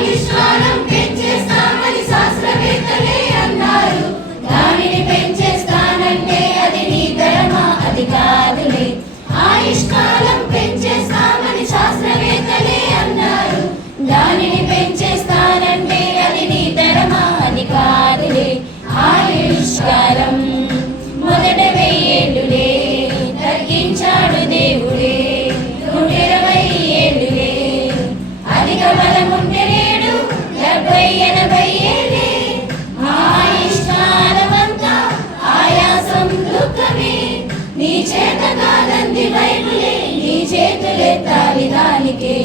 ఆయుష్కాలం పెంచేస్తామని శాస్త్రవేత్తలే అన్నారు. దానిని పెంచేస్తానంటే అది నీ తరమా? అది కాదులే. ఆయుష్కాలం పెంచేస్తామని శాస్త్రవేత్తలే అన్నారు. దానిని పెంచేస్తానంటే అది నీ తరమా? అది కాదులే. ఆయుష్కాలం మొదట 1000 ఏళ్ళులే తగ్గించాడు దేవుడే. 120 ఏళ్ళులే. అధిక బలముంటే నేడు 70-80 ఏళ్ళే. ఆయుష్కాలమంతా ఆయాసం దుఃఖమే. నీ చేత కాదంది బైబిలే, నీ చేతులెత్తాలి దానికే.